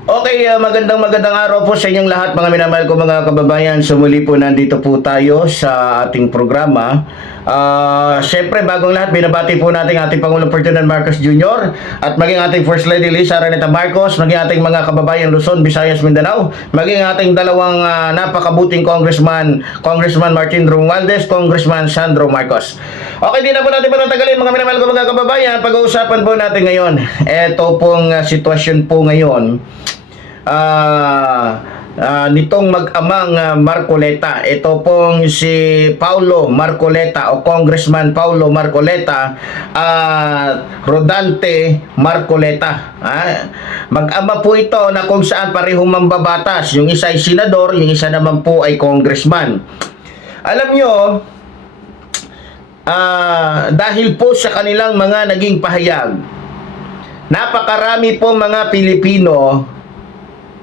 Okay, magandang araw po sa inyong lahat mga minamahal ko mga kababayan. So muli po nandito po tayo sa ating programa. Siyempre bagong lahat binabati po natin ating Pangulong Ferdinand Marcos Jr. at maging ating First Lady Liza Araneta Marcos, maging ating mga kababayan Luzon, Visayas, Mindanao, maging ating dalawang napakabuting Congressman Martin Romualdez, Congressman Sandro Marcos. Okay, di na po natin patatagalin mga minamahal ko mga kababayan. Pag-uusapan po natin ngayon, eto pong sitwasyon po ngayon nitong mag-amang Marcoleta. Ito pong si Paulo Marcoleta o Congressman Paulo Marcoleta at Rodante Marcoleta. Mag-ama po ito na kung saan parehong mambabatas. Yung isa ay senador, yung isa naman po ay congressman. Alam nyo, dahil po sa kanilang mga naging pahayag, napakarami po mga Pilipino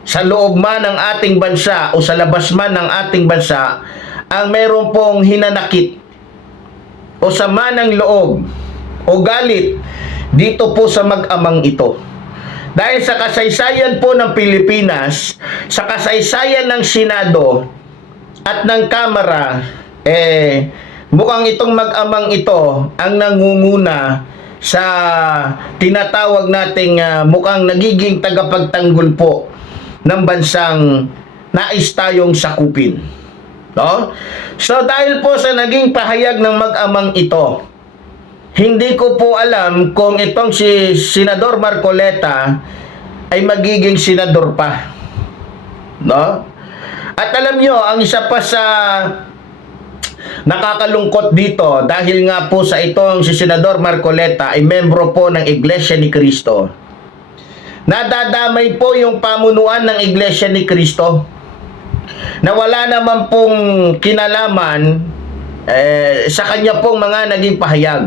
sa loob man ng ating bansa o sa labas man ng ating bansa ang meron pong hinanakit o sama ng loob o galit dito po sa mag-amang ito. Dahil sa kasaysayan po ng Pilipinas, sa kasaysayan ng Senado at ng Kamara, mukhang itong mag-amang ito ang nangunguna sa tinatawag nating mukhang nagiging tagapagtanggol po ng bansang nais tayong sakupin. No? So dahil po sa naging pahayag ng mag-amang ito, hindi ko po alam kung itong si Senador Marcoleta ay magiging senador pa. No? At alam nyo, ang isa pa sa nakakalungkot dito, dahil nga po sa itong si Senador Marcoleta ay membro po ng Iglesia ni Cristo, nadadamay po yung pamunuan ng Iglesia ni Cristo na wala naman pong kinalaman sa kanya pong mga naging pahayag.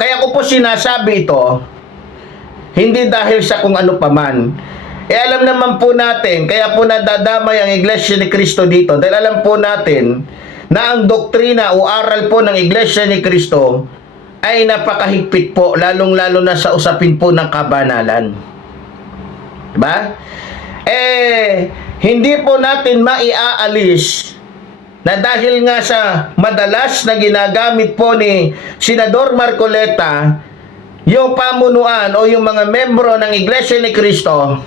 Kaya ko po sinasabi ito, hindi dahil sa kung ano paman. Alam naman po natin, kaya po nadadamay ang Iglesia ni Cristo dito, dahil alam po natin na ang doktrina o aral po ng Iglesia ni Cristo ay napakahigpit po, lalong-lalo na sa usapin po ng kabanalan. Diba? Hindi po natin maiaalis na dahil nga sa madalas na ginagamit po ni Senador Marcoleta yung pamunuan o yung mga membro ng Iglesia ni Cristo,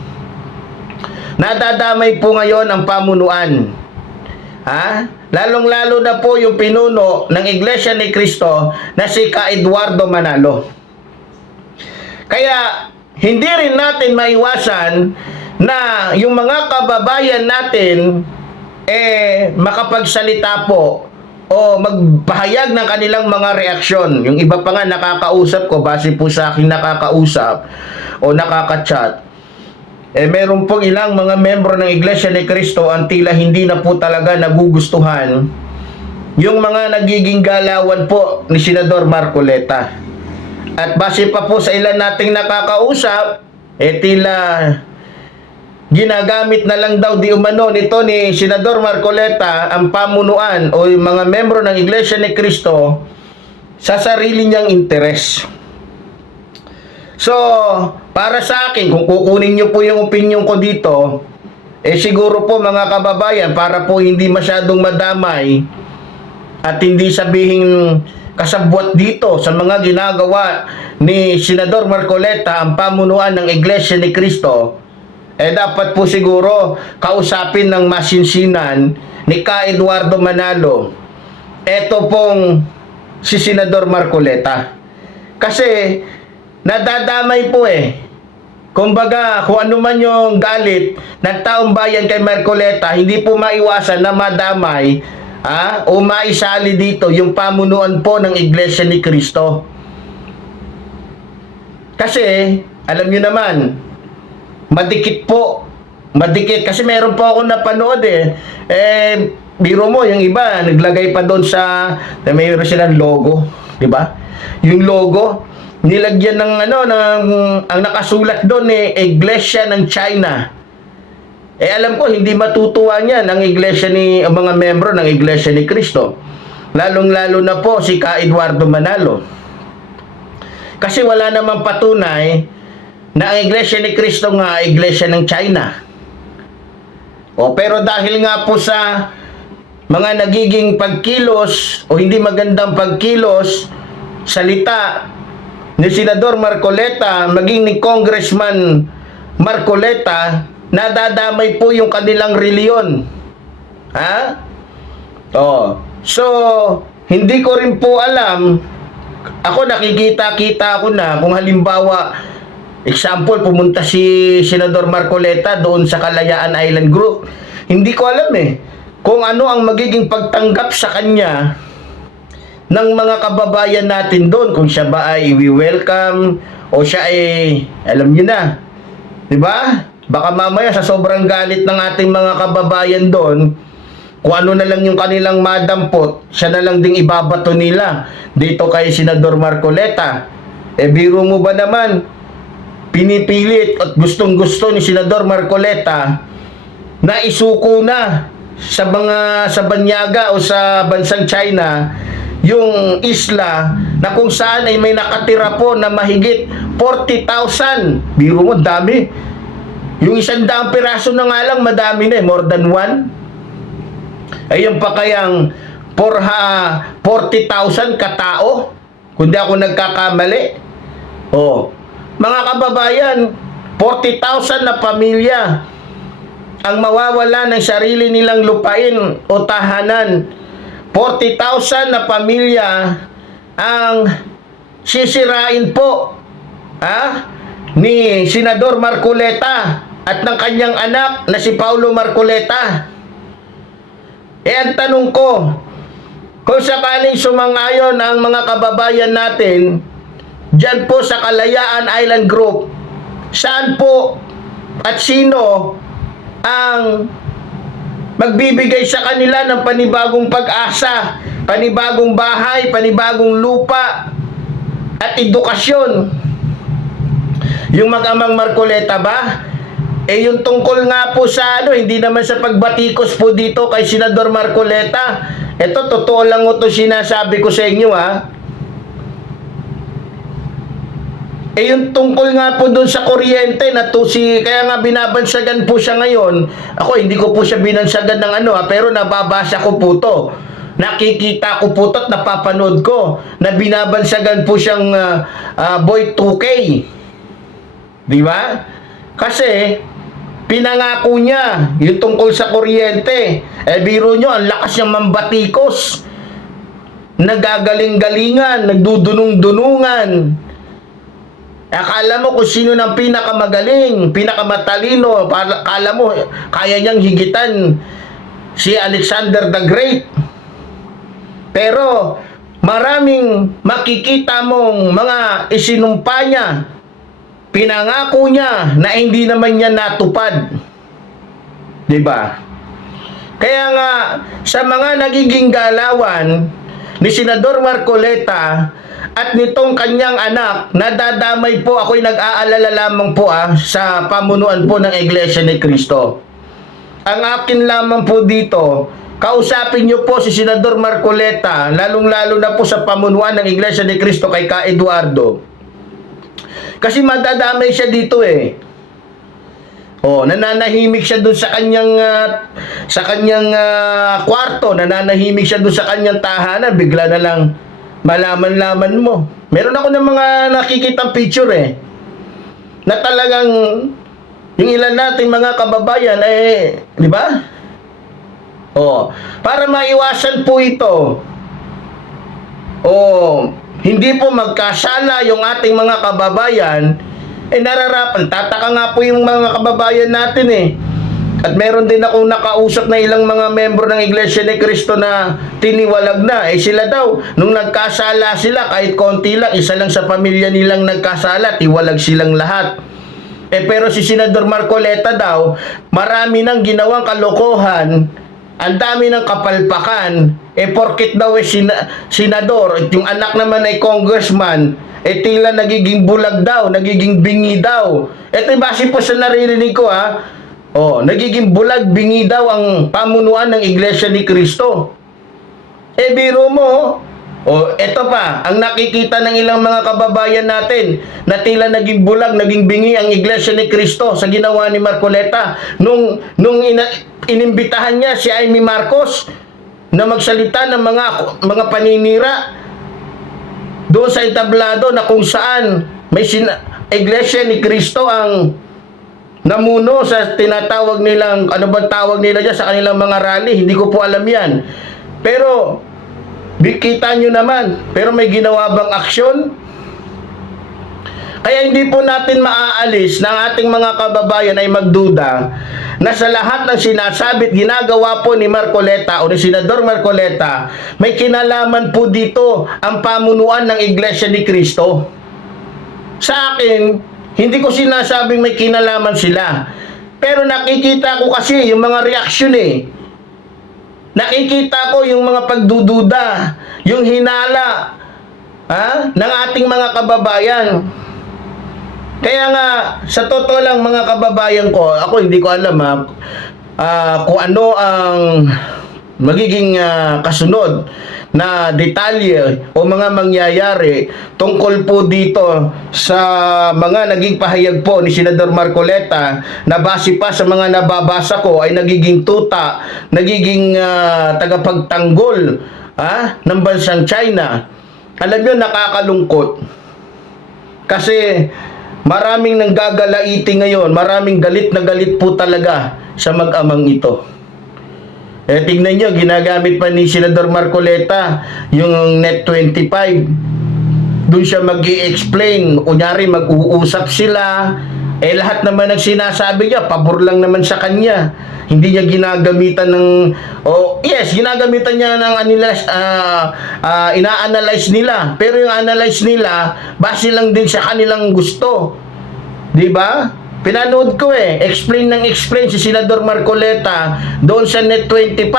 nadadamay po ngayon ang pamunuan. Lalong-lalo na po yung pinuno ng Iglesia ni Cristo na si Ka Eduardo Manalo. Kaya hindi rin natin maiwasan na yung mga kababayan natin makapagsalita po o magpahayag ng kanilang mga reaksyon. Yung iba pa nga nakakausap ko, base po sa aking nakakausap o nakaka-chat, meron pong ilang mga membro ng Iglesia ni Cristo ang tila hindi na po talaga nagugustuhan yung mga nagiging galawan po ni Senador Marcoleta. At base pa po sa ilan nating nakakausap, tila ginagamit na lang daw di umano nito ni Senador Marcoleta ang pamunuan o yung mga membro ng Iglesia ni Cristo sa sarili niyang interes. So, para sa akin, kung kukunin nyo po yung opinion ko dito, siguro po mga kababayan, para po hindi masyadong madamay at hindi sabihin kasabwat dito sa mga ginagawa ni Senador Marcoleta ang pamunuan ng Iglesia ni Cristo, dapat po siguro kausapin ng masinsinan ni Ka Eduardo Manalo eto pong si Senador Marcoleta. Kasi nadadamay po kumbaga kung ano man yung galit ng taong bayan kay Marcoleta, hindi po maiwasan na madamay o maisali dito yung pamunuan po ng Iglesia ni Cristo. Kasi alam nyo naman, madikit po, madikit. Kasi meron po ako napanood biro mo, yung iba naglagay pa doon sa mayroon silang logo, di ba? Yung logo nilagyan ng ang nakasulat doon Iglesia ng China. Alam ko hindi matutuwa niyan ang Iglesia ni mga membro ng Iglesia ni Cristo. Lalong-lalo na po si Ka Eduardo Manalo. Kasi wala namang patunay na ang Iglesia ni Cristo nga Iglesia ng China. Pero dahil nga po sa mga nagiging pagkilos o hindi magandang pagkilos, salita ni Senador Marcoleta, maging ni Congressman Marcoleta, nadadamay po yung kanilang reliyon. So, hindi ko rin po alam. Ako nakikita-kita ko na kung halimbawa, example, pumunta si Senador Marcoleta doon sa Kalayaan Island Group. Hindi ko alam kung ano ang magiging pagtanggap sa kanya ng mga kababayan natin doon. Kung siya ba ay i-welcome o siya ay, alam niyo na, di ba? Baka mamaya sa sobrang galit ng ating mga kababayan doon, kung ano na lang yung kanilang madampot, siya na lang ding ibabato nila dito kay Senador Marcoleta. Biro mo ba naman, pinipilit at gustong-gusto ni Senador Marcoleta na isuko na sa Banyaga o sa bansang China yung isla na kung saan ay may nakatira po na mahigit 40,000. Biro mo, dami. Yung 100 piraso na nga lang, madami na more than one. Ayun pa kayang 40,000 katao, kundi ako nagkakamali. Mga kababayan, 40,000 na pamilya ang mawawala ng sarili nilang lupain o tahanan. 40,000 na pamilya ang sisirain po ni Senador Marcoleta at ng kanyang anak na si Paulo Marcoleta. Ang tanong ko, kung sakaling sumang-ayon ang mga kababayan natin dyan po sa Kalayaan Island Group, saan po at sino ang magbibigay sa kanila ng panibagong pag-asa, panibagong bahay, panibagong lupa at edukasyon? Yung mag-amang Marcoleta ba? Yung tungkol nga po sa hindi naman sa pagbatikos po dito kay Senador Marcoleta. Ito, totoo lang ito sinasabi ko sa inyo yung tungkol nga po doon sa kuryente na kaya nga binabansagan po siya ngayon. Ako, hindi ko po siya binansagan ng pero nababasa ko po to. Nakikita ko po to at napapanood ko na binabansagan po siyang Boy 2K. Di ba? Kasi pinangako niya yung tungkol sa kuryente. Biro nyo, ang lakas niyang mambatikos. Nagagaling-galingan, nagdudunong-dunungan. Akala mo kung sino ng pinakamagaling, pinakamatalino, akala mo kaya niyang higitan si Alexander the Great. Pero maraming makikita mong mga isinumpa niya, pinangako niya na hindi naman niya natupad. Diba? Kaya nga, sa mga nagiging galawan ni Senador Marcoleta at nitong kanyang anak, nadadamay po, ako'y nag-aalala lamang po sa pamunuan po ng Iglesia ni Cristo. Ang akin lamang po dito, kausapin niyo po si Senador Marcoleta, lalong-lalo na po sa pamunuan ng Iglesia ni Cristo kay Ka Eduardo. Kasi madadamay siya dito nananahimik siya doon sa kanyang kwarto, nananahimik siya doon sa kanyang tahanan, bigla na lang malaman-laman mo. Meron ako ng mga nakikitang picture na talagang yung ilan nating mga kababayan di ba? Para maiwasan po ito, hindi po magkasala yung ating mga kababayan, nararapan. Tataka nga po yung mga kababayan natin At meron din akong nakausap na ilang mga membro ng Iglesia ni Cristo na tiniwalag na. Sila daw, nung nagkasala sila, kahit konti lang, isa lang sa pamilya nilang nagkasala, tiwalag silang lahat. Pero si Senador Marcoleta daw, marami nang ginawang kalokohan, ang dami ng kapalpakan, porket daw senador, at yung anak naman ay congressman, tila nagiging bulag daw, nagiging bingi daw. Ito base po sa naririnig ko nagiging bulag, bingi daw ang pamunuan ng Iglesia ni Cristo. Biro mo, O eto pa, ang nakikita ng ilang mga kababayan natin na tila naging bulag, naging bingi ang Iglesia ni Cristo sa ginawa ni Marcoleta nung inimbitahan niya si Amy Marcos na magsalita ng mga paninira doon sa entablado na kung saan may Iglesia ni Cristo ang namuno sa tinatawag nilang, ano bang tawag nila dyan sa kanilang mga rally, hindi ko po alam yan. Pero kita nyo naman, pero may ginawa bang aksyon? Kaya hindi po natin maaalis na ang ating mga kababayan ay magduda na sa lahat ng sinasabit ginagawa po ni Marcoleta o ni Senador Marcoleta, may kinalaman po dito ang pamunuan ng Iglesia ni Cristo. Sa akin, hindi ko sinasabing may kinalaman sila. Pero nakikita ko kasi yung mga reaksyon Nakikita ko yung mga pagdududa, yung hinala ng ating mga kababayan. Kaya nga, sa totoo lang mga kababayan ko, ako hindi ko alam kung ano ang magiging kasunod na detalye o mga mangyayari tungkol po dito sa mga naging pahayag po ni Senador Marcoleta na base pa sa mga nababasa ko ay nagiging tuta, nagiging tagapagtanggol ng bansang China. Alam nyo, nakakalungkot kasi maraming nanggagalaiti ngayon, maraming galit na galit po talaga sa mag-amang ito. Tingnan nyo, ginagamit pa ni Senador Marcoleta yung Net25. Doon siya mag-i-explain. Kunyari, mag-uusap sila. Lahat naman ng sinasabi niya, pabor lang naman sa kanya. Hindi niya ginagamitan ng... yes, ginagamitan niya ng ina-analyze nila. Pero yung analyze nila, base lang din sa kanilang gusto. Diba? Pinanood ko explain si Senador Marcoleta doon sa Net25.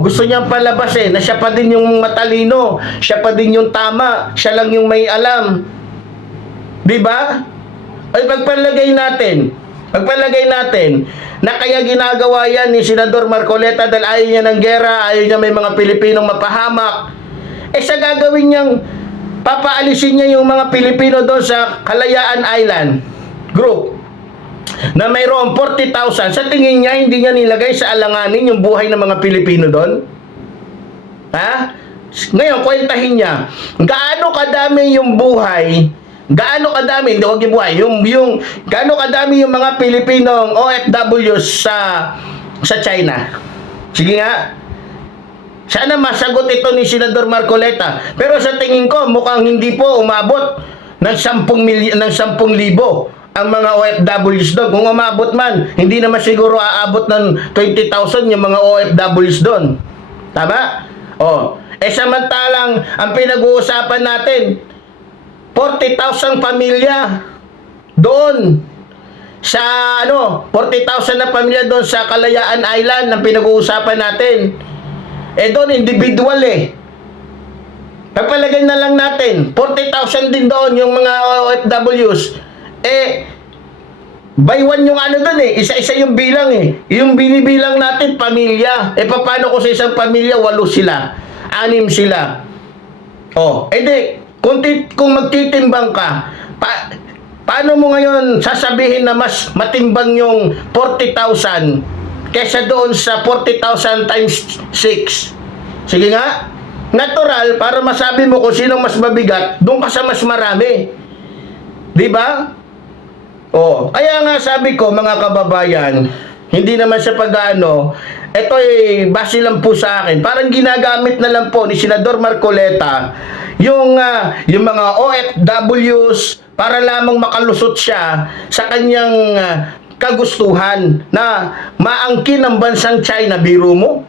Gusto niyang palabas na siya pa din yung matalino, siya pa din yung tama, siya lang yung may alam. 'Di ba? Ay pagpalagay natin na kaya ginagawa yan ni Senador Marcoleta dahil ayaw niya ng gera, ayaw niya may mga Pilipinong mapahamak. Sa gagawin niyang papaalisin niya yung mga Pilipino doon sa Kalayaan Island Group na mayroong 40,000, sa tingin niya hindi niya nilagay sa alanganin yung buhay ng mga Pilipino doon? Ngayon, kwentahin niya gaano kadami yung buhay, gaano kadami, hindi wag yung buhay, yung gaano kadami yung mga Pilipinong OFW sa China. Sige nga, sana masagot ito ni Senador Marcoleta. Pero sa tingin ko, mukhang hindi po umabot ng 10,000 ang mga OFWs doon. Kung umabot man, hindi naman siguro aabot ng 20,000 yung mga OFWs doon. Tama? Samantalang ang pinag-uusapan natin, 40,000 pamilya doon sa 40,000 na pamilya doon sa Kalayaan Island ang pinag-uusapan natin. Doon individual Pagpalagay na lang natin, 40,000 din doon yung mga OFWs. By one yung doon isa-isa yung bilang Yung binibilang natin, pamilya. Paano ko sa isang pamilya, 8 sila, 6 sila. Kung magtitimbang ka, paano mo ngayon sasabihin na mas matimbang yung 40,000 kesa doon sa 40,000 times 6? Sige nga, natural, para masabi mo kung sinong mas mabigat, doon ka sa mas marami. Diba? Kaya nga sabi ko mga kababayan, hindi naman sa pag-ano, ito base lang po sa akin. Parang ginagamit na lang po ni Senador Marcoleta yung mga OFWs para lamang makalusot siya sa kanyang kagustuhan na maangkin ang bansang China. Biro mo?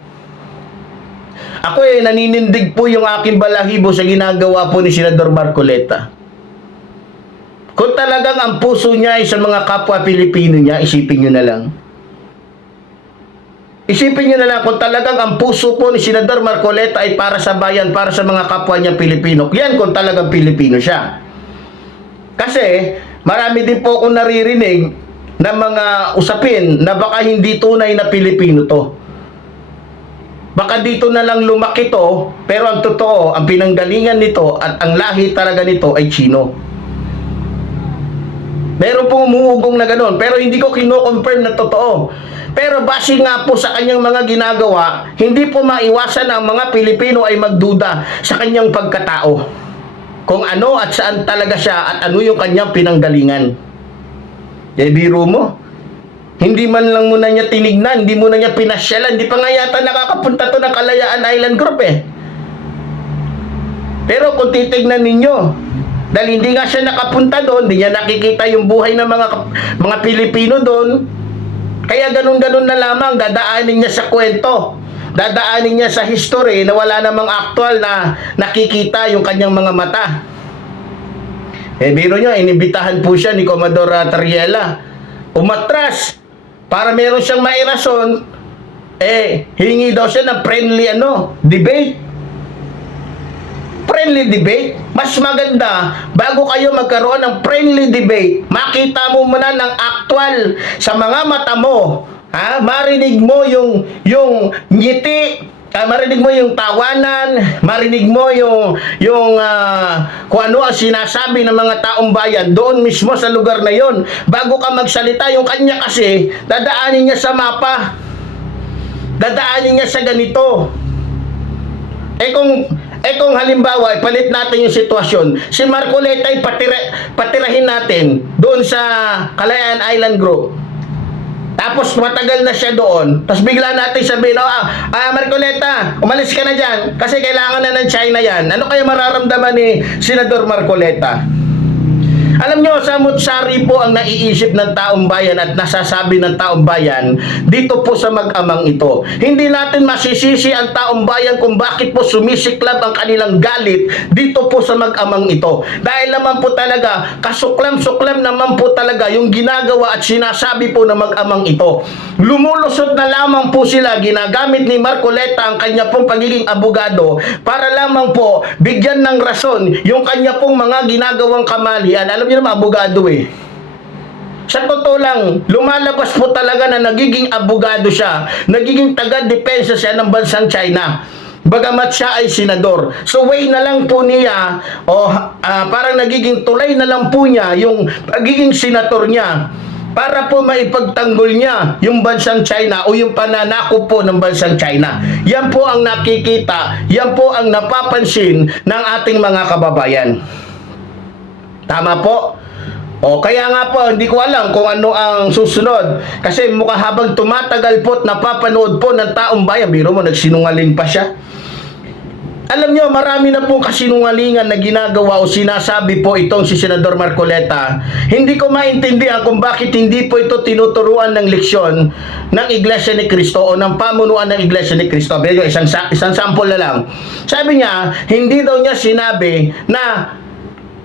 Ako naninindig po yung aking balahibo sa ginagawa po ni Senador Marcoleta. Kung talagang ang puso niya ay sa mga kapwa Pilipino niya, isipin nyo na lang. Isipin nyo na lang kung talagang ang puso po ni Senador Marcoleta ay para sa bayan, para sa mga kapwa niya Pilipino. Yan kung talagang Pilipino siya. Kasi marami din po akong naririnig na mga usapin na baka hindi tunay na Pilipino to. baka dito na lang lumaki to, pero ang totoo, ang pinanggalingan nito at ang lahi talaga nito ay Chino. Meron pong umuugong na gano'n, pero hindi ko kino-confirm na totoo. Pero base nga po sa kanyang mga ginagawa, hindi po maiwasan na ang mga Pilipino ay magduda sa kanyang pagkatao. Kung ano at saan talaga siya at ano yung kanyang pinanggalingan. Biro mo. Hindi man lang muna niya tinignan, hindi muna niya pinasyalan, hindi pa nga yata nakakapunta to ng Kalayaan Island Group eh. Pero kung titignan ninyo, dahil hindi nga siya nakapunta doon, hindi niya nakikita yung buhay ng mga Pilipino doon, kaya ganun-ganun na lamang, dadaanin niya sa kwento, dadaanin niya sa history na wala namang aktual na nakikita yung kanyang mga mata. Biro nyo, inibitahan po siya ni Commodore Tariela. Umatras para meron siyang mairason, hingi daw siya ng friendly debate. Friendly debate? Mas maganda, bago kayo magkaroon ng friendly debate, makita mo muna ng aktual sa mga mata mo. Marinig mo yung ngiti, marinig mo yung tawanan, marinig mo yung kung ano ang sinasabi ng mga taong bayan doon mismo sa lugar na yon. Bago ka magsalita, yung kanya kasi dadaanin niya sa mapa, dadaanin niya sa ganito. Kung halimbawa palit natin yung sitwasyon, si Marcoleta ay patirahin natin doon sa Kalayaan Island Group. Tapos matagal na siya doon. Tapos bigla natin sabihin, Marcoleta, umalis ka na dyan kasi kailangan na ng China yan. Ano kaya mararamdaman ni Senador Marcoleta? Alam nyo, samut-sari po ang naiisip ng taong bayan at nasasabi ng taong bayan dito po sa mag-amang ito. Hindi natin masisisi ang taong bayan kung bakit po sumisiklab ang kanilang galit dito po sa mag-amang ito. Dahil naman po talaga, kasuklam-suklam naman po talaga yung ginagawa at sinasabi po ng mag-amang ito. Lumulusot na lamang po sila, ginagamit ni Marcoleta ang kanya pong pagiging abogado para lamang po bigyan ng rason yung kanya pong mga ginagawang kamalian. Alam niyo naman, abogado eh. Sa totoo lang, lumalabas po talaga na nagiging abogado siya, nagiging taga-depensa siya ng bansang China. Bagamat siya ay senador. So way na lang po niya, parang nagiging tulay na lang po niya yung pagiging senator niya para po maipagtanggol niya yung bansang China o yung pananakop po ng bansang China. Yan po ang nakikita, yan po ang napapansin ng ating mga kababayan. Tama po? Kaya nga po, hindi ko alam kung ano ang susunod. Kasi mukha habang tumatagal po at napapanood po ng taong bayan, biro mo, nagsinungaling pa siya. Alam nyo, marami na pong kasinungalingan na ginagawa o sinasabi po itong si Senador Marcoleta. Hindi ko maintindihan kung bakit hindi po ito tinuturuan ng leksyon ng Iglesia ni Cristo o ng pamunuan ng Iglesia ni Cristo. Pero isang sample na lang. Sabi niya, hindi daw niya sinabi na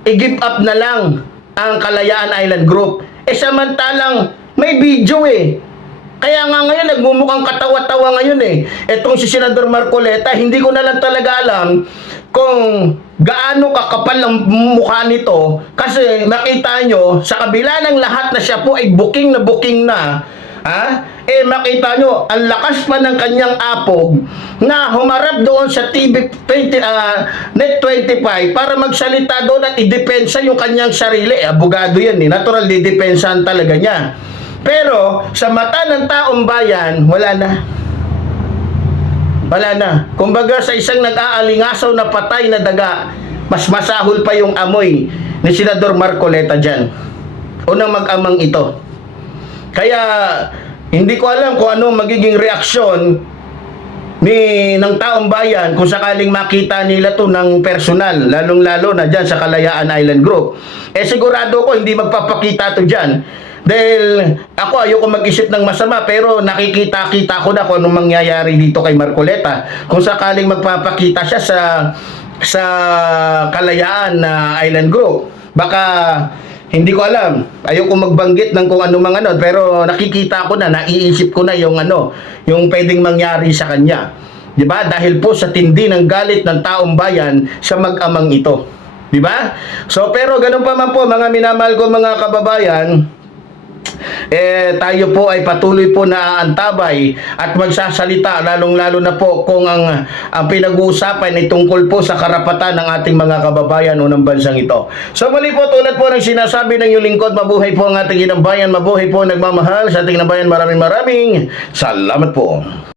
i-give up na lang ang Kalayaan Island Group. Samantalang may video eh. Kaya nga ngayon nagmumukhang katawa-tawa ngayon eh. Etong si Senador Marcoleta, hindi ko na lang talaga alam kung gaano kakapal ang mukha nito kasi makita nyo sa kabila ng lahat na siya po ay booking na makita nyo, ang lakas pa ng kanyang apog na humarap doon sa Net 25 para magsalita doon at idepensa yung kanyang sarili. Abogado yan eh, natural didepensahan talaga niya. Pero sa mata ng taong bayan, wala na. Wala na. Kumbaga sa isang nag-aalingasaw na patay na daga, mas masahol pa yung amoy ni Senador Marcoleta dyan. Unang mag-amang ito. Kaya hindi ko alam kung ano magiging reaksyon ng taong bayan kung sakaling makita nila to ng personal, lalong-lalo na dyan sa Kalayaan Island Group. Sigurado ko hindi magpapakita to dyan. Dahil ako ayoko mag-isip ng masama, pero nakikita-kita ko na kung anong mangyayari dito kay Marcoleta. Kung sakaling magpapakita siya sa Kalayaan Island Group, baka hindi ko alam. Ayoko magbanggit ng kung ano pero nakikita ko na, naiisip ko na yung yung pwedeng mangyari sa kanya. 'Di ba? Dahil po sa tindi ng galit ng taong bayan sa mag-amang ito. 'Di ba? So pero ganun pa man po mga minamahal ko mga kababayan, tayo po ay patuloy po na aantabay at magsasalita, lalong-lalo na po kung ang pinag-uusapan ay tungkol po sa karapatan ng ating mga kababayan o ng bansang ito. So muli po, tulad po ng sinasabi ng iyong lingkod, mabuhay po ang ating inang bayan, mabuhay po nagmamahal sa ating inang bayan. Maraming salamat po.